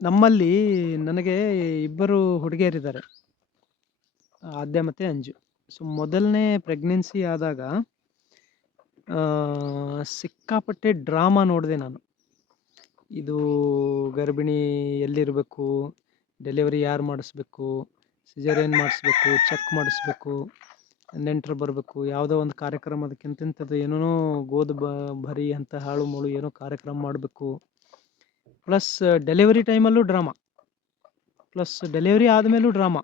ನಮ್ಮಲ್ಲಿ ನನಗೆ ಇಬ್ಬರು ಹುಡುಗಿಯರಿದ್ದಾರೆ. ಆದ್ಯ ಮತ್ತು ಅಂಜು. ಸೊ ಮೊದಲನೇ ಪ್ರೆಗ್ನೆನ್ಸಿ ಆದಾಗ ಸಿಕ್ಕಾಪಟ್ಟೆ ಡ್ರಾಮಾ ನೋಡಿದೆ ನಾನು. ಇದು ಗರ್ಭಿಣಿ ಎಲ್ಲಿರಬೇಕು, ಡೆಲಿವರಿ ಯಾರು ಮಾಡಿಸ್ಬೇಕು, ಸಿಜರೇನ್ ಮಾಡಿಸ್ಬೇಕು, ಚೆಕ್ ಮಾಡಿಸ್ಬೇಕು, ನೆಂಟರು ಬರಬೇಕು, ಯಾವುದೋ ಒಂದು ಕಾರ್ಯಕ್ರಮ ಅದಕ್ಕಿಂತಿಂಥದ್ದು ಏನೇನೋ ಗೋದು ಬ ಭರಿ ಅಂತ ಹಾಳು ಮೂಳು ಏನೋ ಕಾರ್ಯಕ್ರಮ ಮಾಡಬೇಕು. ಪ್ಲಸ್ ಡೆಲಿವರಿ ಟೈಮಲ್ಲೂ ಡ್ರಾಮಾ. ಪ್ಲಸ್ ಡೆಲಿವರಿ ಆದಮೇಲೂ ಡ್ರಾಮಾ.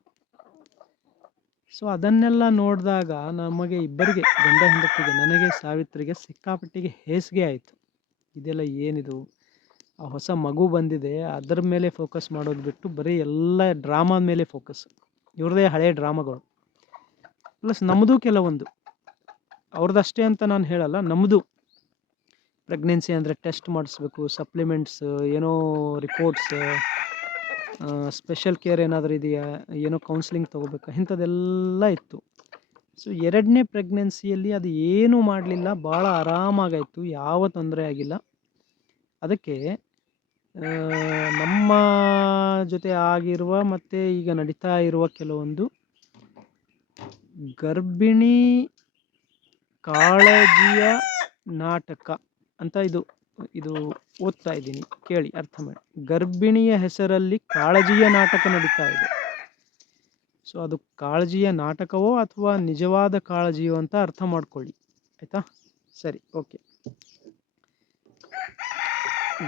ಸೊ ಅದನ್ನೆಲ್ಲ ನೋಡಿದಾಗ ನಮಗೆ ಇಬ್ಬರಿಗೆ, ಗಂಡ ಹೆಂಡತಿಗೆ, ನನಗೆ, ಸಾವಿತ್ರಿಗೆ, ಸಿಕ್ಕಾಪಟ್ಟಿಗೆ ಹೇಸಿಗೆ ಆಯಿತು. ಇದೆಲ್ಲ ಏನಿದು? ಆ ಹೊಸ ಮಗು ಬಂದಿದೆ, ಅದರ ಮೇಲೆ ಫೋಕಸ್ ಮಾಡೋದು ಬಿಟ್ಟು ಬರೀ ಎಲ್ಲ ಡ್ರಾಮಾ ಮೇಲೆ ಫೋಕಸ್. ಇವ್ರದೇ ಹಳೆಯ ಡ್ರಾಮಾಗಳು. ಪ್ಲಸ್ ನಮ್ಮದು ಕೆಲವೊಂದು. ಅವ್ರದ್ದಷ್ಟೇ ಅಂತ ನಾನು ಹೇಳಲ್ಲ. ನಮ್ಮದು ಪ್ರೆಗ್ನೆನ್ಸಿ ಅಂದರೆ ಟೆಸ್ಟ್ ಮಾಡಿಸ್ಬೇಕು, ಸಪ್ಲಿಮೆಂಟ್ಸ್, ಏನೋ ರಿಪೋರ್ಟ್ಸ್, ಸ್ಪೆಷಲ್ ಕೇರ್ ಏನಾದರೂ ಇದೆಯಾ, ಏನೋ ಕೌನ್ಸಿಲಿಂಗ್ ತೊಗೋಬೇಕಾ ಇಂಥದ್ದೆಲ್ಲ ಇತ್ತು. ಸೊ ಎರಡನೇ ಪ್ರೆಗ್ನೆನ್ಸಿಯಲ್ಲಿ ಅದು ಏನೂ ಮಾಡಲಿಲ್ಲ. ಭಾಳ ಆರಾಮಾಗಾಯಿತು. ಯಾವ ತೊಂದರೆ ಆಗಿಲ್ಲ. ಅದಕ್ಕೆ ನಮ್ಮ ಜೊತೆ ಆಗಿರುವ ಮತ್ತು ಈಗ ನಡೀತಾ ಇರುವ ಕೆಲವೊಂದು ಗರ್ಭಿಣಿ ಕಾಳಜಿಯ ನಾಟಕ ಅಂತ ಇದು ಇದು ಓದ್ತಾ ಇದ್ದೀನಿ. ಕೇಳಿ, ಅರ್ಥ ಮಾಡಿ. ಗರ್ಭಿಣಿಯ ಹೆಸರಲ್ಲಿ ಕಾಳಜಿಯ ನಾಟಕ ನಡೀತಾ ಇದೆ. ಸೊ ಅದು ಕಾಳಜಿಯ ನಾಟಕವೋ ಅಥವಾ ನಿಜವಾದ ಕಾಳಜಿಯೋ ಅಂತ ಅರ್ಥ ಮಾಡ್ಕೊಳ್ಳಿ. ಆಯಿತಾ? ಸರಿ, ಓಕೆ.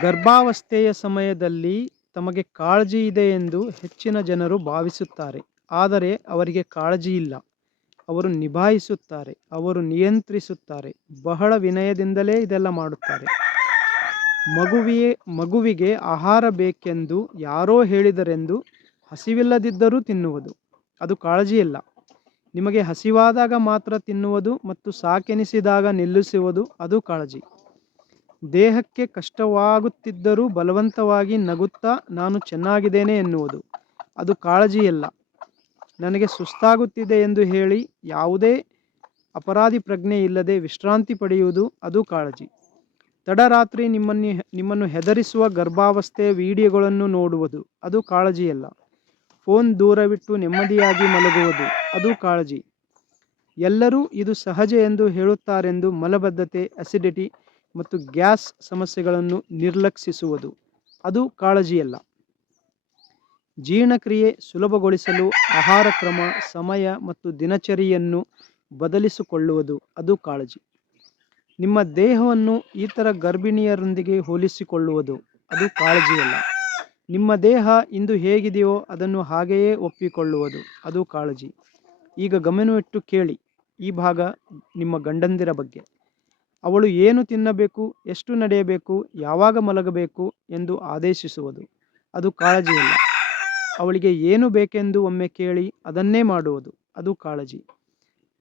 ಗರ್ಭಾವಸ್ಥೆಯ ಸಮಯದಲ್ಲಿ ತಮಗೆ ಕಾಳಜಿ ಇದೆ ಎಂದು ಹೆಚ್ಚಿನ ಜನರು ಭಾವಿಸುತ್ತಾರೆ. ಆದರೆ ಅವರಿಗೆ ಕಾಳಜಿ ಇಲ್ಲ. ಅವರು ನಿಭಾಯಿಸುತ್ತಾರೆ. ಅವರು ನಿಯಂತ್ರಿಸುತ್ತಾರೆ. ಬಹಳ ವಿನಯದಿಂದಲೇ ಇದೆಲ್ಲ ಮಾಡುತ್ತಾರೆ. ಮಗುವಿಗೆ ಮಗುವಿಗೆ ಆಹಾರ ಬೇಕೆಂದು ಯಾರೋ ಹೇಳಿದರೆಂದು ಹಸಿವಿಲ್ಲದಿದ್ದರೂ ತಿನ್ನುವುದು. ಅದು ಕಾಳಜಿಯಲ್ಲ. ನಿಮಗೆ ಹಸಿವಾದಾಗ ಮಾತ್ರ ತಿನ್ನುವುದು ಮತ್ತು ಸಾಕೆನಿಸಿದಾಗ ನಿಲ್ಲಿಸುವುದು, ಅದು ಕಾಳಜಿ. ದೇಹಕ್ಕೆ ಕಷ್ಟವಾಗುತ್ತಿದ್ದರೂ ಬಲವಂತವಾಗಿ ನಗುತ್ತಾ ನಾನು ಚೆನ್ನಾಗಿದ್ದೇನೆ ಎನ್ನುವುದು. ಅದು ಕಾಳಜಿಯಲ್ಲ. ನನಗೆ ಸುಸ್ತಾಗುತ್ತಿದೆ ಎಂದು ಹೇಳಿ ಯಾವುದೇ ಅಪರಾಧಿ ಪ್ರಜ್ಞೆ ಇಲ್ಲದೆ ವಿಶ್ರಾಂತಿ ಪಡೆಯುವುದು ಅದು ಕಾಳಜಿ. ತಡರಾತ್ರಿ ನಿಮ್ಮನ್ನು ನಿಮ್ಮನ್ನು ಹೆದರಿಸುವ ಗರ್ಭಾವಸ್ಥೆಯ ವಿಡಿಯೋಗಳನ್ನು ನೋಡುವುದು ಅದು ಕಾಳಜಿಯಲ್ಲ. ಫೋನ್ ದೂರವಿಟ್ಟು ನೆಮ್ಮದಿಯಾಗಿ ಮಲಗುವುದು ಅದು ಕಾಳಜಿ. ಎಲ್ಲರೂ ಇದು ಸಹಜ ಎಂದು ಹೇಳುತ್ತಾರೆಂದು ಮಲಬದ್ಧತೆ, ಅಸಿಡಿಟಿ ಮತ್ತು ಗ್ಯಾಸ್ ಸಮಸ್ಯೆಗಳನ್ನು ನಿರ್ಲಕ್ಷಿಸುವುದು ಅದು ಕಾಳಜಿಯಲ್ಲ. ಜೀರ್ಣಕ್ರಿಯೆ ಸುಲಭಗೊಳಿಸಲು ಆಹಾರ ಕ್ರಮ, ಸಮಯ ಮತ್ತು ದಿನಚರಿಯನ್ನು ಬದಲಿಸಿಕೊಳ್ಳುವುದು ಅದು ಕಾಳಜಿ. ನಿಮ್ಮ ದೇಹವನ್ನು ಇತರ ಗರ್ಭಿಣಿಯರೊಂದಿಗೆ ಹೋಲಿಸಿಕೊಳ್ಳುವುದು ಅದು ಕಾಳಜಿಯಲ್ಲ. ನಿಮ್ಮ ದೇಹ ಇಂದು ಹೇಗಿದೆಯೋ ಅದನ್ನು ಹಾಗೆಯೇ ಒಪ್ಪಿಕೊಳ್ಳುವುದು ಅದು ಕಾಳಜಿ. ಈಗ ಗಮನವಿಟ್ಟು ಕೇಳಿ ಈ ಭಾಗ ನಿಮ್ಮ ಗಂಡಂದಿರ ಬಗ್ಗೆ. ಅವಳು ಏನು ತಿನ್ನಬೇಕು, ಎಷ್ಟು ನಡೆಯಬೇಕು, ಯಾವಾಗ ಮಲಗಬೇಕು ಎಂದು ಆದೇಶಿಸುವುದು ಅದು ಕಾಳಜಿಯಲ್ಲ. ಅವಳಿಗೆ ಏನು ಬೇಕೆಂದು ಒಮ್ಮೆ ಕೇಳಿ ಅದನ್ನೇ ಮಾಡುವುದು ಅದು ಕಾಳಜಿ.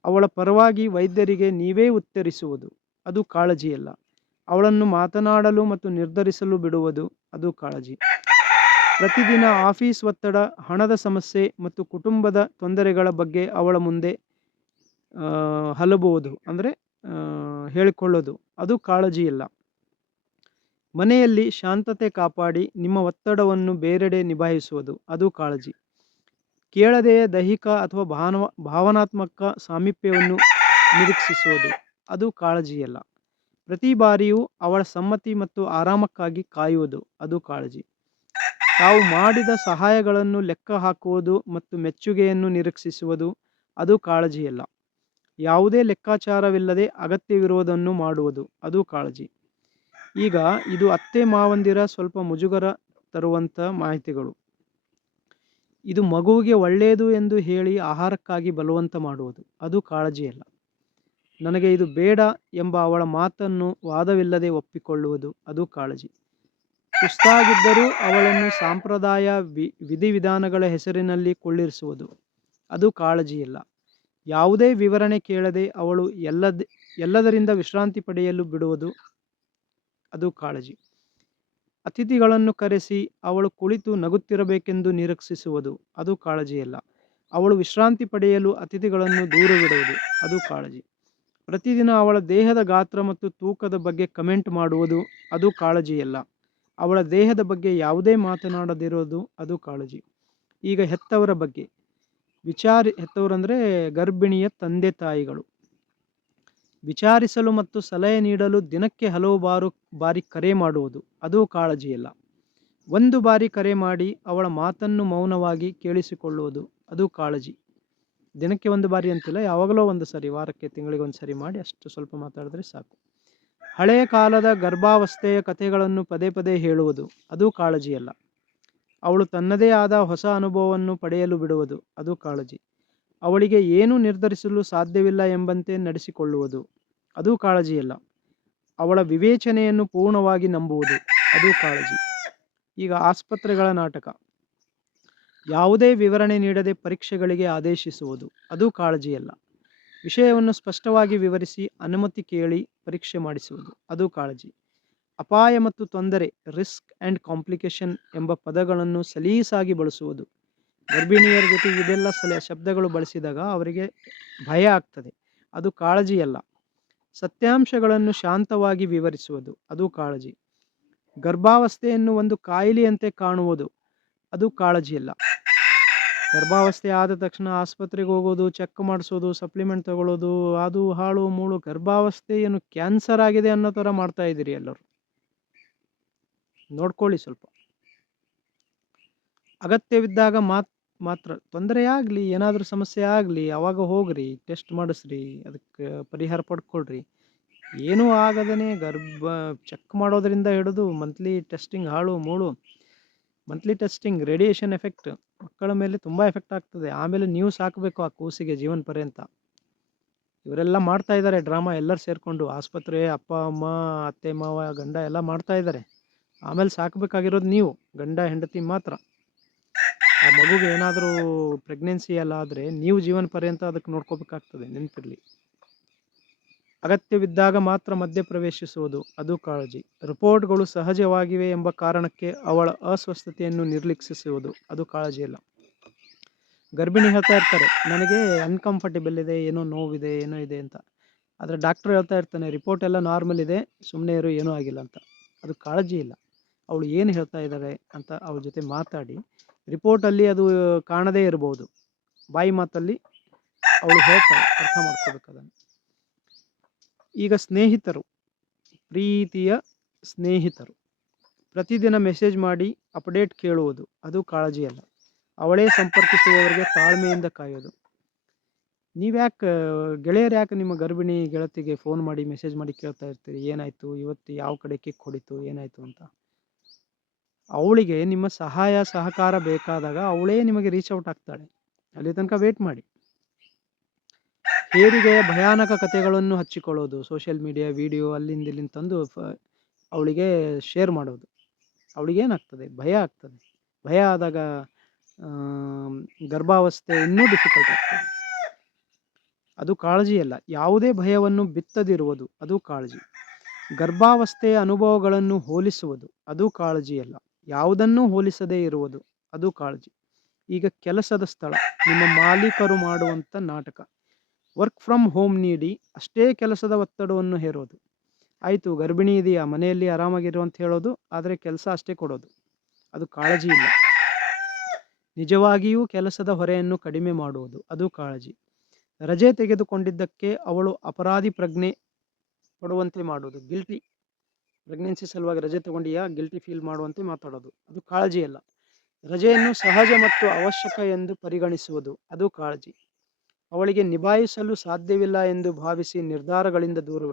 ಅವಳ ಪರವಾಗಿ ವೈದ್ಯರಿಗೆ ನೀವೇ ಉತ್ತರಿಸುವುದು ಅದು ಕಾಳಜಿಯಲ್ಲ. ಅವಳನ್ನು ಮಾತನಾಡಲು ಮತ್ತು ನಿರ್ಧರಿಸಲು ಬಿಡುವುದು ಅದು ಕಾಳಜಿ. ಪ್ರತಿದಿನ ಆಫೀಸ್ ಒತ್ತಡ, ಹಣದ ಸಮಸ್ಯೆ ಮತ್ತು ಕುಟುಂಬದ ತೊಂದರೆಗಳ ಬಗ್ಗೆ ಅವಳ ಮುಂದೆ ಹಲಬಹುದು ಅಂದರೆ ಹೇಳಿಕೊಳ್ಳೋದು ಅದು ಕಾಳಜಿಯಲ್ಲ. ಮನೆಯಲ್ಲಿ ಶಾಂತತೆ ಕಾಪಾಡಿ ನಿಮ್ಮ ಒತ್ತಡವನ್ನು ಬೇರೆಡೆ ನಿಭಾಯಿಸುವುದು, ಅದು ಕಾಳಜಿ. ಕೇಳದೆಯೇ ದೈಹಿಕ ಅಥವಾ ಭಾವನ ಭಾವನಾತ್ಮಕ ಸಾಮೀಪ್ಯವನ್ನು ನಿರೀಕ್ಷಿಸುವುದು, ಅದು ಕಾಳಜಿಯಲ್ಲ. ಪ್ರತಿ ಬಾರಿಯೂ ಅವಳ ಸಮ್ಮತಿ ಮತ್ತು ಆರಾಮಕ್ಕಾಗಿ ಕಾಯುವುದು, ಅದು ಕಾಳಜಿ. ತಾವು ಮಾಡಿದ ಸಹಾಯಗಳನ್ನು ಲೆಕ್ಕ ಹಾಕುವುದು ಮತ್ತು ಮೆಚ್ಚುಗೆಯನ್ನು ನಿರೀಕ್ಷಿಸುವುದು, ಅದು ಕಾಳಜಿಯಲ್ಲ. ಯಾವುದೇ ಲೆಕ್ಕಾಚಾರವಿಲ್ಲದೆ ಅಗತ್ಯವಿರುವುದನ್ನು ಮಾಡುವುದು, ಅದು ಕಾಳಜಿ. ಈಗ ಇದು ಅತ್ತೆ ಮಾವಂದಿರ ಸ್ವಲ್ಪ ಮುಜುಗರ ತರುವಂಥ ಮಾಹಿತಿಗಳು. ಇದು ಮಗುವಿಗೆ ಒಳ್ಳೆಯದು ಎಂದು ಹೇಳಿ ಆಹಾರಕ್ಕಾಗಿ ಬಲವಂತ ಮಾಡುವುದು ಅದು ಕಾಳಜಿಯಲ್ಲ. ನನಗೆ ಇದು ಬೇಡ ಎಂಬ ಅವಳ ಮಾತನ್ನು ವಾದವಿಲ್ಲದೆ ಒಪ್ಪಿಕೊಳ್ಳುವುದು ಅದು ಕಾಳಜಿ. ಸುಸ್ತಾಗಿದ್ದರೂ ಅವಳನ್ನು ಸಾಂಪ್ರದಾಯ ವಿ, ವಿಧಿವಿಧಾನಗಳ ಹೆಸರಿನಲ್ಲಿ ಕುಳ್ಳಿರಿಸುವುದು ಅದು ಕಾಳಜಿಯಿಲ್ಲ ಯಾವುದೇ ವಿವರಣೆ ಕೇಳದೆ ಅವಳು ಎಲ್ಲದ, ಎಲ್ಲದರಿಂದ ವಿಶ್ರಾಂತಿ ಪಡೆಯಲು ಬಿಡುವುದು ಅದು ಕಾಳಜಿ. ಅತಿಥಿಗಳನ್ನು ಕರೆಸಿ ಅವಳು ಕುಳಿತು ನಗುತ್ತಿರಬೇಕೆಂದು ನಿರೀಕ್ಷಿಸುವುದು ಅದು ಕಾಳಜಿಯಲ್ಲ. ಅವಳು ವಿಶ್ರಾಂತಿ ಪಡೆಯಲು ಅತಿಥಿಗಳನ್ನು ದೂರವಿಡುವುದು ಅದು ಕಾಳಜಿ. ಪ್ರತಿದಿನ ಅವಳ ದೇಹದ ಗಾತ್ರ ಮತ್ತು ತೂಕದ ಬಗ್ಗೆ ಕಮೆಂಟ್ ಮಾಡುವುದು ಅದು ಕಾಳಜಿಯಲ್ಲ. ಅವಳ ದೇಹದ ಬಗ್ಗೆ ಯಾವುದೇ ಮಾತನಾಡದಿರೋದು ಅದು ಕಾಳಜಿ ಈಗ ಹೆತ್ತವರ ಬಗ್ಗೆ ವಿಚಾರಿ, ಹೆತ್ತವರಂದರೆ ಗರ್ಭಿಣಿಯ ತಂದೆ ತಾಯಿಗಳು ವಿಚಾರಿಸಲು ಮತ್ತು ಸಲಹೆ ನೀಡಲು ದಿನಕ್ಕೆ ಹಲವು ಬಾರು, ಬಾರಿ ಕರೆ ಮಾಡುವುದು. ಅದು ಕಾಳಜಿಯಲ್ಲ. ಒಂದು ಬಾರಿ ಕರೆ ಮಾಡಿ ಅವಳ ಮಾತನ್ನು ಮೌನವಾಗಿ ಕೇಳಿಸಿಕೊಳ್ಳುವುದು, ಅದು ಕಾಳಜಿ. ದಿನಕ್ಕೆ ಒಂದು ಬಾರಿ ಅಂತಿಲ್ಲ, ಯಾವಾಗಲೋ ಒಂದು ಸರಿ, ವಾರಕ್ಕೆ, ತಿಂಗಳಿಗೆ ಒಂದು ಸರಿ ಮಾಡಿ ಅಷ್ಟು ಸ್ವಲ್ಪ ಮಾತಾಡಿದ್ರೆ ಸಾಕು. ಹಳೆಯ ಕಾಲದ ಗರ್ಭಾವಸ್ಥೆಯ ಕಥೆಗಳನ್ನು ಪದೇ ಪದೇ ಹೇಳುವುದು, ಅದು ಕಾಳಜಿಯಲ್ಲ. ಅವಳು ತನ್ನದೇ ಆದ ಹೊಸ ಅನುಭವವನ್ನು ಪಡೆಯಲು ಬಿಡುವುದು, ಅದು ಕಾಳಜಿ. ಅವಳಿಗೆ ಏನು ನಿರ್ಧರಿಸಲು ಸಾಧ್ಯವಿಲ್ಲ ಎಂಬಂತೆ ನಡೆಸಿಕೊಳ್ಳುವುದು ಅದು ಕಾಳಜಿಯಲ್ಲ. ಅವಳ ವಿವೇಚನೆಯನ್ನು ಪೂರ್ಣವಾಗಿ ನಂಬುವುದು ಅದು ಕಾಳಜಿ. ಈಗ ಆಸ್ಪತ್ರೆಗಳ ನಾಟಕ. ಯಾವುದೇ ವಿವರಣೆ ನೀಡದೆ ಪರೀಕ್ಷೆಗಳಿಗೆ ಆದೇಶಿಸುವುದು ಅದು ಕಾಳಜಿಯಲ್ಲ. ವಿಷಯವನ್ನು ಸ್ಪಷ್ಟವಾಗಿ ವಿವರಿಸಿ ಅನುಮತಿ ಕೇಳಿ ಪರೀಕ್ಷೆ ಮಾಡಿಸುವುದು ಅದು ಕಾಳಜಿ. ಅಪಾಯ ಮತ್ತು ತೊಂದರೆ, ರಿಸ್ಕ್ ಆ್ಯಂಡ್ ಕಾಂಪ್ಲಿಕೇಶನ್ ಎಂಬ ಪದಗಳನ್ನು ಸಲೀಸಾಗಿ ಬಳಸುವುದು. ಗರ್ಭಿಣಿಯರ ಜೊತೆ ಇದೆಲ್ಲ ಸಲ ಶಬ್ದಗಳು ಬಳಸಿದಾಗ ಅವರಿಗೆ ಭಯ ಆಗ್ತದೆ. ಅದು ಕಾಳಜಿಯಲ್ಲ. ಸತ್ಯಾಂಶಗಳನ್ನು ಶಾಂತವಾಗಿ ವಿವರಿಸುವುದು. ಅದು ಕಾಳಜಿ. ಗರ್ಭಾವಸ್ಥೆಯನ್ನು ಒಂದು ಕಾಯಿಲೆಯಂತೆ ಕಾಣುವುದು. ಅದು ಕಾಳಜಿಯಲ್ಲ ಗರ್ಭಾವಸ್ಥೆ ಆದ ತಕ್ಷಣ ಆಸ್ಪತ್ರೆಗೆ ಹೋಗೋದು, ಚೆಕ್ ಮಾಡಿಸೋದು, ಸಪ್ಲಿಮೆಂಟ್ ತಗೊಳ್ಳೋದು, ಅದು, ಹಾಳು, ಮೂಳು ಗರ್ಭಾವಸ್ಥೆ ಏನು ಕ್ಯಾನ್ಸರ್ ಆಗಿದೆ ಅನ್ನೋ ಥರ ಮಾಡ್ತಾ ಇದ್ದೀರಿ ಎಲ್ಲರೂ. ನೋಡ್ಕೊಳ್ಳಿ ಸ್ವಲ್ಪ. ಅಗತ್ಯವಿದ್ದಾಗ ಮಾತ್ ಮಾತ್ರ ತೊಂದರೆ ಆಗಲಿ, ಏನಾದರೂ ಸಮಸ್ಯೆ ಆಗಲಿ, ಅವಾಗ ಹೋಗ್ರಿ, ಟೆಸ್ಟ್ ಮಾಡಿಸ್ರಿ, ಅದಕ್ಕೆ ಪರಿಹಾರ ಪಡ್ಕೊಳ್ರಿ. ಏನೂ ಆಗದೇ ಗರ್ಭ ಚೆಕ್ ಮಾಡೋದ್ರಿಂದ ಹಿಡಿದು ಮಂತ್ಲಿ ಟೆಸ್ಟಿಂಗ್ ಹಾಳು, ಮೂಳು. ಮಂತ್ಲಿ ಟೆಸ್ಟಿಂಗ್ ರೇಡಿಯೇಷನ್ ಎಫೆಕ್ಟ್ ಮಕ್ಕಳ ಮೇಲೆ ತುಂಬ ಎಫೆಕ್ಟ್ ಆಗ್ತದೆ. ಆಮೇಲೆ ನೀವು ಸಾಕಬೇಕು ಆ ಕೂಸಿಗೆ ಜೀವನ ಪರ್ಯಂತ. ಇವರೆಲ್ಲ ಮಾಡ್ತಾ ಇದ್ದಾರೆ ಡ್ರಾಮಾ ಎಲ್ಲರೂ ಸೇರಿಕೊಂಡು, ಆಸ್ಪತ್ರೆ, ಅಪ್ಪ, ಅಮ್ಮ, ಅತ್ತೆ, ಮಾವ, ಗಂಡ ಎಲ್ಲ ಮಾಡ್ತಾ ಇದ್ದಾರೆ ಆಮೇಲೆ ಸಾಕಬೇಕಾಗಿರೋದು ನೀವು, ಗಂಡ, ಹೆಂಡತಿ ಮಾತ್ರ. ಆ ಮಗುಗೆ ಏನಾದರೂ ಪ್ರೆಗ್ನೆನ್ಸಿ ಎಲ್ಲ ಆದರೆ ನೀವು ಜೀವನ ಪರ್ಯಂತ ಅದಕ್ಕೆ ನೋಡ್ಕೋಬೇಕಾಗ್ತದೆ ನೆನಪಿರಲಿ. ಅಗತ್ಯವಿದ್ದಾಗ ಮಾತ್ರ ಮಧ್ಯ ಪ್ರವೇಶಿಸುವುದು, ಅದು ಕಾಳಜಿ. ರಿಪೋರ್ಟ್ಗಳು ಸಹಜವಾಗಿವೆ ಎಂಬ ಕಾರಣಕ್ಕೆ ಅವಳ ಅಸ್ವಸ್ಥತೆಯನ್ನು ನಿರ್ಲಕ್ಷಿಸುವುದು, ಅದು ಕಾಳಜಿ ಕಾಳಜಿಯಲ್ಲ ಗರ್ಭಿಣಿ ಹೇಳ್ತಾ ಇರ್ತಾರೆ, ನನಗೆ ಅನ್ಕಂಫರ್ಟೇಬಲ್ ಇದೆ, ಏನೋ ನೋವಿದೆ, ಏನೋ ಇದೆ ಅಂತ. ಆದರೆ ಡಾಕ್ಟರ್ ಹೇಳ್ತಾ ಇರ್ತಾನೆ, ರಿಪೋರ್ಟ್ ಎಲ್ಲ ನಾರ್ಮಲ್ ಇದೆ ಸುಮ್ಮನೆ ಇರು, ಏನೂ ಆಗಿಲ್ಲ ಅಂತ. ಅದು ಕಾಳಜಿ ಇಲ್ಲ. ಅವಳು ಏನು ಹೇಳ್ತಾ ಇದ್ದಾರೆ ಅಂತ ಅವಳ ಜೊತೆ ಮಾತಾಡಿ ರಿಪೋರ್ಟಲ್ಲಿ ಅದು ಕಾಣದೇ ಇರಬಹುದು ಬಾಯಿ ಮಾತಲ್ಲಿ ಅವಳು ಹೇಳ್ತಾಳೆ, ಅರ್ಥ ಮಾಡ್ಕೋಬೇಕು ಅದನ್ನು ಈಗ ಸ್ನೇಹಿತರು, ಪ್ರೀತಿಯ ಸ್ನೇಹಿತರು, ಪ್ರತಿದಿನ ಮೆಸೇಜ್ ಮಾಡಿ ಅಪ್ಡೇಟ್ ಕೇಳುವುದು, ಅದು ಕಾಳಜಿಯಲ್ಲ. ಅವಳೇ ಸಂಪರ್ಕಿಸುವವರಿಗೆ ತಾಳ್ಮೆಯಿಂದ ಕಾಯೋದು. ನೀವ್ಯಾಕೆ, ಗೆಳೆಯರು ಯಾಕೆ ನಿಮ್ಮ ಗರ್ಭಿಣಿ ಗೆಳತಿಗೆ ಫೋನ್ ಮಾಡಿ ಮೆಸೇಜ್ ಮಾಡಿ ಕೇಳ್ತಾ ಇರ್ತೀರಿ? ಏನಾಯಿತು? ಇವತ್ತು ಯಾವ ಕಡೆ ಕಿಕ್ ಹೊಡಿತು? ಏನಾಯಿತು ಅಂತ. ಅವಳಿಗೆ ನಿಮ್ಮ ಸಹಾಯ ಸಹಕಾರ ಬೇಕಾದಾಗ ಅವಳೇ ನಿಮಗೆ ರೀಚ್ ಔಟ್ ಆಗ್ತಾಳೆ. ಅಲ್ಲಿ ತನಕ ವೇಟ್ ಮಾಡಿ. ಹೇರಿಗೆ ಭಯಾನಕ ಕಥೆಗಳನ್ನು ಹಚ್ಚಿಕೊಳ್ಳೋದು ಸೋಷಿಯಲ್ ಮೀಡಿಯಾ ವಿಡಿಯೋ ಅಲ್ಲಿಂದ ಇಲ್ಲಿಂದ ತಂದು ಅವಳಿಗೆ ಶೇರ್ ಮಾಡೋದು. ಅವಳಿಗೆ ಏನಾಗ್ತದೆ? ಭಯ ಆಗ್ತದೆ. ಭಯ ಆದಾಗ ಗರ್ಭಾವಸ್ಥೆ ಇನ್ನೂ ಡಿಫಿಕಲ್ಟ್ ಆಗ್ತದೆ. ಅದು ಕಾಳಜಿಯಲ್ಲ ಯಾವುದೇ ಭಯವನ್ನು ಬಿತ್ತದಿರುವುದು ಅದು ಕಾಳಜಿ. ಗರ್ಭಾವಸ್ಥೆಯ ಅನುಭವಗಳನ್ನು ಹೋಲಿಸುವುದು ಅದು ಕಾಳಜಿಯಲ್ಲ ಯಾವುದನ್ನೂ ಹೋಲಿಸದೇ ಇರುವುದು, ಅದು ಕಾಳಜಿ. ಈಗ ಕೆಲಸದ ಸ್ಥಳ, ನಿಮ್ಮ ಮಾಲೀಕರು ಮಾಡುವಂಥ ನಾಟಕ. ವರ್ಕ್ ಫ್ರಮ್ ಹೋಮ್ ನೀಡಿ ಅಷ್ಟೇ ಕೆಲಸದ ಒತ್ತಡವನ್ನು ಹೇರೋದು. ಆಯಿತು, ಗರ್ಭಿಣಿ ಇದೆಯಾ? ಮನೆಯಲ್ಲಿ ಆರಾಮಾಗಿರು ಅಂತ ಹೇಳೋದು, ಆದರೆ ಕೆಲಸ ಅಷ್ಟೇ ಕೊಡೋದು. ಅದು ಕಾಳಜಿ ಇಲ್ಲ. ನಿಜವಾಗಿಯೂ ಕೆಲಸದ ಹೊರೆಯನ್ನು ಕಡಿಮೆ ಮಾಡುವುದು, ಅದು ಕಾಳಜಿ. ರಜೆ ತೆಗೆದುಕೊಂಡಿದ್ದಕ್ಕೆ ಅವಳು ಅಪರಾಧಿ ಪ್ರಜ್ಞೆ ಪಡುವಂತೆ ಮಾಡುವುದು. ಗಿಲ್ಟಿ ಪ್ರೆಗ್ನೆನ್ಸಿ ಸಲುವಾಗಿ ರಜೆ ತಗೊಂಡಿಯಾ? ಗಿಲ್ಟಿ ಫೀಲ್ ಮಾಡುವಂತೆ ಮಾತಾಡೋದು. ಅದು ಕಾಳಜಿ ಅಲ್ಲ. ರಜೆಯನ್ನು ಸಹಜ ಮತ್ತು ಅವಶ್ಯಕ ಎಂದು ಪರಿಗಣಿಸುವುದು, ಅದು ಕಾಳಜಿ. ಅವಳಿಗೆ ನಿಭಾಯಿಸಲು ಸಾಧ್ಯವಿಲ್ಲ ಎಂದು ಭಾವಿಸಿ ನಿರ್ಧಾರಗಳಿಂದ ದೂರ.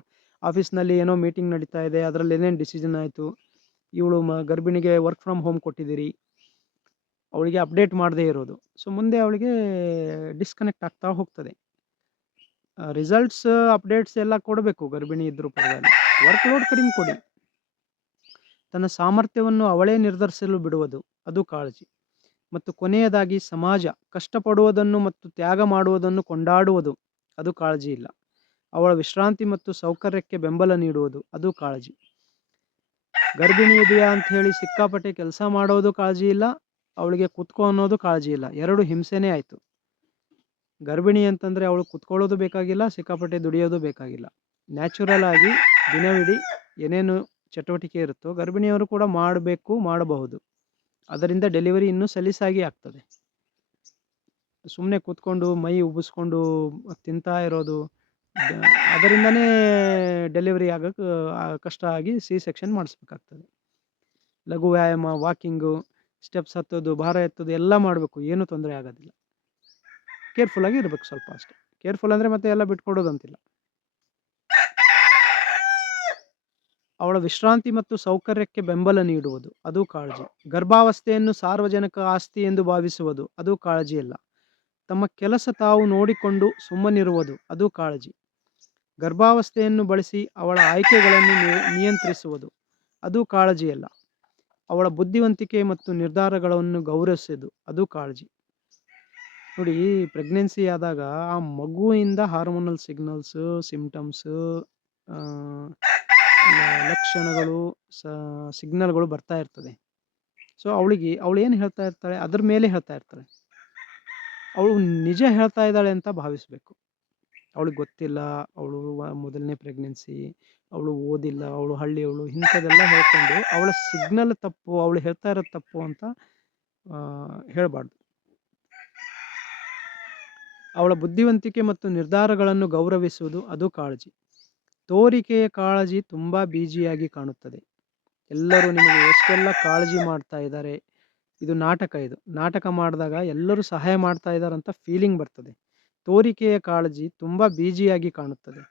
ಆಫೀಸ್ನಲ್ಲಿ ಏನೋ ಮೀಟಿಂಗ್ ನಡೀತಾ ಇದೆ, ಅದರಲ್ಲಿ ಏನೇನು ಡಿಸಿಷನ್ ಆಯಿತು? ಇವಳು ಮ, ಗರ್ಭಿಣಿಗೆ ವರ್ಕ್ ಫ್ರಮ್ ಹೋಮ್ ಕೊಟ್ಟಿದ್ದೀರಿ. ಅವಳಿಗೆ ಅಪ್ಡೇಟ್ ಮಾಡದೇ ಇರೋದು. ಸೊ ಮುಂದೆ ಅವಳಿಗೆ ಡಿಸ್ಕನೆಕ್ಟ್ ಆಗ್ತಾ ಹೋಗ್ತದೆ. ರಿಸಲ್ಟ್ಸ್ ಅಪ್ಡೇಟ್ಸ್ ಎಲ್ಲ ಕೊಡಬೇಕು, ಗರ್ಭಿಣಿ ಇದ್ದರೂ ಪರವಾಗಿ ವರ್ಕ್ ಲೋಡ್ ಕಡಿಮೆ ಕೊಡಿ. ತನ್ನ ಸಾಮರ್ಥ್ಯವನ್ನು ಅವಳೇ ನಿರ್ಧರಿಸಲು ಬಿಡುವುದು, ಅದು ಕಾಳಜಿ. ಮತ್ತು ಕೊನೆಯದಾಗಿ ಸಮಾಜ ಕಷ್ಟಪಡುವುದನ್ನು ಮತ್ತು ತ್ಯಾಗ ಮಾಡುವುದನ್ನು ಕೊಂಡಾಡುವುದು, ಅದು ಕಾಳಜಿ ಇಲ್ಲ ಅವಳ ವಿಶ್ರಾಂತಿ ಮತ್ತು ಸೌಕರ್ಯಕ್ಕೆ ಬೆಂಬಲ ನೀಡುವುದು, ಅದು ಕಾಳಜಿ. ಗರ್ಭಿಣಿ ಇದೆಯಾ ಅಂತ ಹೇಳಿ ಸಿಕ್ಕಾಪಟ್ಟೆ ಕೆಲಸ ಮಾಡೋದು ಕಾಳಜಿ ಇಲ್ಲ ಅವಳಿಗೆ ಕುತ್ಕೋ ಅನ್ನೋದು ಕಾಳಜಿ ಇಲ್ಲ ಎರಡು ಹಿಂಸೆನೇ ಆಯಿತು. ಗರ್ಭಿಣಿ ಅಂತಂದರೆ ಅವಳು ಕುತ್ಕೊಳ್ಳೋದು ಬೇಕಾಗಿಲ್ಲ, ಸಿಕ್ಕಾಪಟ್ಟೆ ದುಡಿಯೋದು ಬೇಕಾಗಿಲ್ಲ. ನ್ಯಾಚುರಲ್ ಆಗಿ ದಿನವಿಡೀ ಏನೇನು ಚಟುವಟಿಕೆ ಇರುತ್ತೋ ಗರ್ಭಿಣಿಯವರು ಕೂಡ ಮಾಡಬೇಕು, ಮಾಡಬಹುದು. ಅದರಿಂದ ಡೆಲಿವರಿ ಇನ್ನೂ ಸಲೀಸಾಗಿ ಆಗ್ತದೆ. ಸುಮ್ಮನೆ ಕೂತ್ಕೊಂಡು, ಮೈ ಉಬ್ಬಿಸ್ಕೊಂಡು ತಿಂತಾ ಇರೋದು ಅದರಿಂದನೇ ಡೆಲಿವರಿ ಆಗೋಕ್ಕೆ ಕಷ್ಟ ಆಗಿ ಸಿ ಸೆಕ್ಷನ್ ಮಾಡಿಸ್ಬೇಕಾಗ್ತದೆ. ಲಘು ವ್ಯಾಯಾಮ, ವಾಕಿಂಗು, ಸ್ಟೆಪ್ಸ್ ಹತ್ತೋದು, ಭಾರ ಎತ್ತೋದು ಎಲ್ಲ ಮಾಡಬೇಕು, ಏನೂ ತೊಂದರೆ ಆಗೋದಿಲ್ಲ. ಕೇರ್ಫುಲ್ಲಾಗಿ ಇರಬೇಕು ಸ್ವಲ್ಪ ಅಷ್ಟೇ. ಕೇರ್ಫುಲ್ ಅಂದರೆ ಮತ್ತೆ ಎಲ್ಲ ಬಿಟ್ಕೊಡೋದಂತಿಲ್ಲ. ಅವಳ ವಿಶ್ರಾಂತಿ ಮತ್ತು ಸೌಕರ್ಯಕ್ಕೆ ಬೆಂಬಲ ನೀಡುವುದು. ಅದು ಕಾಳಜಿ. ಗರ್ಭಾವಸ್ಥೆಯನ್ನು ಸಾರ್ವಜನಿಕ ಆಸ್ತಿ ಎಂದು ಭಾವಿಸುವುದು, ಅದು ಕಾಳಜಿಯಲ್ಲ. ತಮ್ಮ ಕೆಲಸ ತಾವು ನೋಡಿಕೊಂಡು ಸುಮ್ಮನಿರುವುದು, ಅದು ಕಾಳಜಿ. ಗರ್ಭಾವಸ್ಥೆಯನ್ನು ಬಳಸಿ ಅವಳ ಆಯ್ಕೆಗಳನ್ನು ನಿಯ- ನಿಯಂತ್ರಿಸುವುದು, ಅದು ಕಾಳಜಿಯಲ್ಲ. ಅವಳ ಬುದ್ಧಿವಂತಿಕೆ ಮತ್ತು ನಿರ್ಧಾರಗಳನ್ನು ಗೌರವಿಸುವುದು, ಅದು ಕಾಳಜಿ. ನೋಡಿ ಪ್ರೆಗ್ನೆನ್ಸಿ ಆದಾಗ ಆ ಮಗುವಿಂದ ಹಾರ್ಮೋನಲ್ ಸಿಗ್ನಲ್ಸು ಸಿಮ್ಟಮ್ಸು ಲಕ್ಷಣಗಳು ಸಿಗ್ನಲ್ಗಳು ಬರ್ತಾ ಇರ್ತದೆ. ಸೊ ಅವಳಿಗೆ, ಅವಳು ಏನು ಹೇಳ್ತಾ ಇರ್ತಾಳೆ ಅದ್ರ ಮೇಲೆ ಹೇಳ್ತಾ ಇರ್ತಾಳೆ. ಅವಳು ನಿಜ ಹೇಳ್ತಾ ಇದ್ದಾಳೆ ಅಂತ ಭಾವಿಸ್ಬೇಕು. ಅವಳಿಗೆ ಗೊತ್ತಿಲ್ಲ, ಅವಳು ಮೊದಲನೇ ಪ್ರೆಗ್ನೆನ್ಸಿ, ಅವಳು ಓದಿಲ್ಲ, ಅವಳು ಹಳ್ಳಿ ಅವಳು ಇಂಥದ್ದೆಲ್ಲ ಹೇಳ್ಕೊಂಡು ಅವಳ ಸಿಗ್ನಲ್ ತಪ್ಪು, ಅವಳು ಹೇಳ್ತಾ ಇರೋದು ತಪ್ಪು ಅಂತ ಹೇಳಬಾರ್ದು. ಅವಳ ಬುದ್ಧಿವಂತಿಕೆ ಮತ್ತು ನಿರ್ಧಾರಗಳನ್ನು ಗೌರವಿಸುವುದು ಅದು ಕಾಳಜಿ. ತೋರಿಕೆಯ ಕಾಳಜಿ ತುಂಬ ಬೀಜಿಯಾಗಿ ಕಾಣುತ್ತದೆ. ಎಲ್ಲರೂ ನಿಮಗೆ ಎಷ್ಟೆಲ್ಲ ಕಾಳಜಿ ಮಾಡ್ತಾ ಇದ್ದಾರೆ, ಇದು ನಾಟಕ ಇದು. ನಾಟಕ ಮಾಡಿದಾಗ ಎಲ್ಲರೂ ಸಹಾಯ ಮಾಡ್ತಾ ಇದ್ದಾರೆ ಅಂತ ಫೀಲಿಂಗ್ ಬರ್ತದೆ. ತೋರಿಕೆಯ ಕಾಳಜಿ ತುಂಬ ಬೀಜಿಯಾಗಿ ಕಾಣುತ್ತದೆ.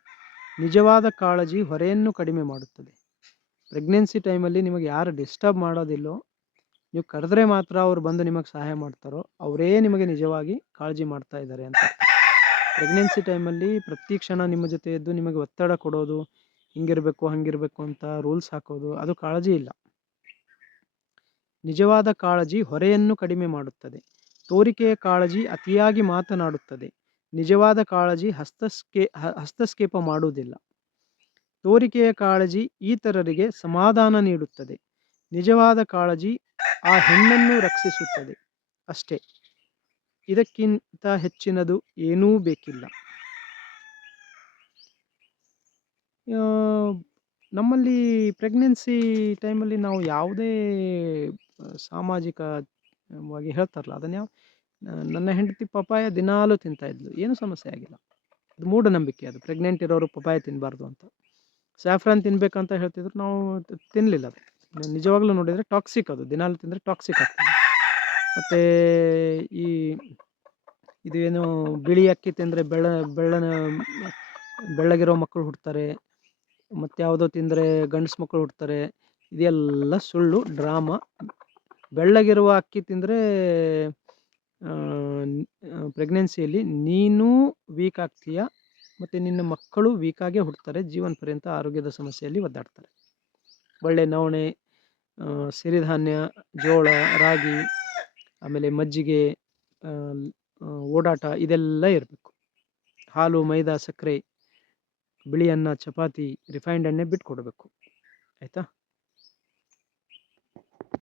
ನಿಜವಾದ ಕಾಳಜಿ ಹೊರೆಯನ್ನು ಕಡಿಮೆ ಮಾಡುತ್ತದೆ. ಪ್ರೆಗ್ನೆನ್ಸಿ ಟೈಮಲ್ಲಿ ನಿಮಗೆ ಯಾರು ಡಿಸ್ಟರ್ಬ್ ಮಾಡೋದಿಲ್ಲೋ, ನೀವು ಕರೆದ್ರೆ ಮಾತ್ರ ಅವ್ರು ಬಂದು ನಿಮಗೆ ಸಹಾಯ ಮಾಡ್ತಾರೋ, ಅವರೇ ನಿಮಗೆ ನಿಜವಾಗಿ ಕಾಳಜಿ ಮಾಡ್ತಾ ಇದ್ದಾರೆ ಅಂತ ಪ್ರೆಗ್ನೆನ್ಸಿ ಟೈಮಲ್ಲಿ ಪ್ರತಿ ಕ್ಷಣ ನಿಮ್ಮ ಜೊತೆ ಇದ್ದು ನಿಮಗೆ ಒತ್ತಡ ಕೊಡೋದು, ಹಿಂಗಿರಬೇಕು, ಹಂಗಿರಬೇಕು ಅಂತ ರೂಲ್ಸ್ ಹಾಕೋದು ಅದು ಕಾಳಜಿ ಇಲ್ಲ. ನಿಜವಾದ ಕಾಳಜಿ ಹೊರೆಯನ್ನು ಕಡಿಮೆ ಮಾಡುತ್ತದೆ. ತೋರಿಕೆಯ ಕಾಳಜಿ ಅತಿಯಾಗಿ ಮಾತನಾಡುತ್ತದೆ. ನಿಜವಾದ ಕಾಳಜಿ ಹಸ್ತಸ್ಕೇ ಹಸ್ತಸ್ಕೇಪ ಮಾಡುವುದಿಲ್ಲ. ತೋರಿಕೆಯ ಕಾಳಜಿ ಇತರರಿಗೆ ಸಮಾಧಾನ ನೀಡುತ್ತದೆ. ನಿಜವಾದ ಕಾಳಜಿ ಆ ಹೆಣ್ಣನ್ನು ರಕ್ಷಿಸುತ್ತದೆ. ಅಷ್ಟೇ. ಇದಕ್ಕಿಂತ ಹೆಚ್ಚಿನದು ಏನೂ ಬೇಕಿಲ್ಲ. ನಮ್ಮಲ್ಲಿ ಪ್ರೆಗ್ನೆನ್ಸಿ ಟೈಮಲ್ಲಿ ನಾವು ಯಾವುದೇ ಸಾಮಾಜಿಕವಾಗಿ ಹೇಳ್ತಾರಲ್ಲ, ಅದನ್ನು ಯಾವ ನನ್ನ ಹೆಂಡತಿ ಪಪಾಯ ದಿನಾಲೂ ತಿಂತಾ ಇದ್ಲು. ಏನೂ ಸಮಸ್ಯೆ ಆಗಿಲ್ಲ. ಅದು ಮೂಢನಂಬಿಕೆ ಅದು. ಪ್ರೆಗ್ನೆಂಟ್ ಇರೋರು ಪಪಾಯ ತಿನ್ನಬಾರ್ದು ಅಂತ. ಸ್ಯಾಫ್ರಾನ್ ತಿನ್ಬೇಕಂತ ಹೇಳ್ತಿದ್ರು, ನಾವು ತಿನ್ನಲಿಲ್ಲ ಅದು. ನಿಜವಾಗ್ಲೂ ನೋಡಿದರೆ ಟಾಕ್ಸಿಕ್ ಅದು. ದಿನಾಲು ತಿಂದರೆ ಟಾಕ್ಸಿಕ್ ಆಗ್ತದೆ. ಮತ್ತು ಈ, ಇದು ಏನು ಬಿಳಿ ಅಕ್ಕಿ ತಿಂದರೆ ಬೆಳ್ಳ, ಬೆಳ್ಳನ, ಬೆಳ್ಳಗಿರೋ ಮಕ್ಕಳು ಹುಡ್ತಾರೆ. ಮತ್ತು ಯಾವುದೋ ತಿಂದರೆ ಗಂಡಸು ಮಕ್ಕಳು ಹುಡ್ತಾರೆ. ಇದೆಲ್ಲ ಸುಳ್ಳು, ಡ್ರಾಮಾ. ಬೆಳ್ಳಗಿರುವ ಅಕ್ಕಿ ತಿಂದರೆ ಪ್ರೆಗ್ನೆನ್ಸಿಯಲ್ಲಿ ನೀನೂ ವೀಕ್ ಆಗ್ತೀಯ? ಮತ್ತು ನಿನ್ನ ಮಕ್ಕಳು ವೀಕಾಗೇ ಹುಡ್ತಾರೆ ಜೀವನ ಪರ್ಯಂತ ಆರೋಗ್ಯದ ಸಮಸ್ಯೆಯಲ್ಲಿ ಒದ್ದಾಡ್ತಾರೆ. ಒಳ್ಳೆ ನವಣೆ ಸಿರಿಧಾನ್ಯ, ಜೋಳ, ರಾಗಿ ಆಮೇಲೆ ಮಜ್ಜಿಗೆ ಓಡಾಟ ಇದೆಲ್ಲ ಇರಬೇಕು. ಹಾಲು, ಮೈದಾ, ಸಕ್ಕರೆ, ಬಿಳಿ ಅನ್ನ, ಚಪಾತಿ ರಿಫೈನ್ಡ್ ಎಣ್ಣೆ ಬಿಟ್ಕೊಡ್ಬೇಕು. ಆಯಿತಾ?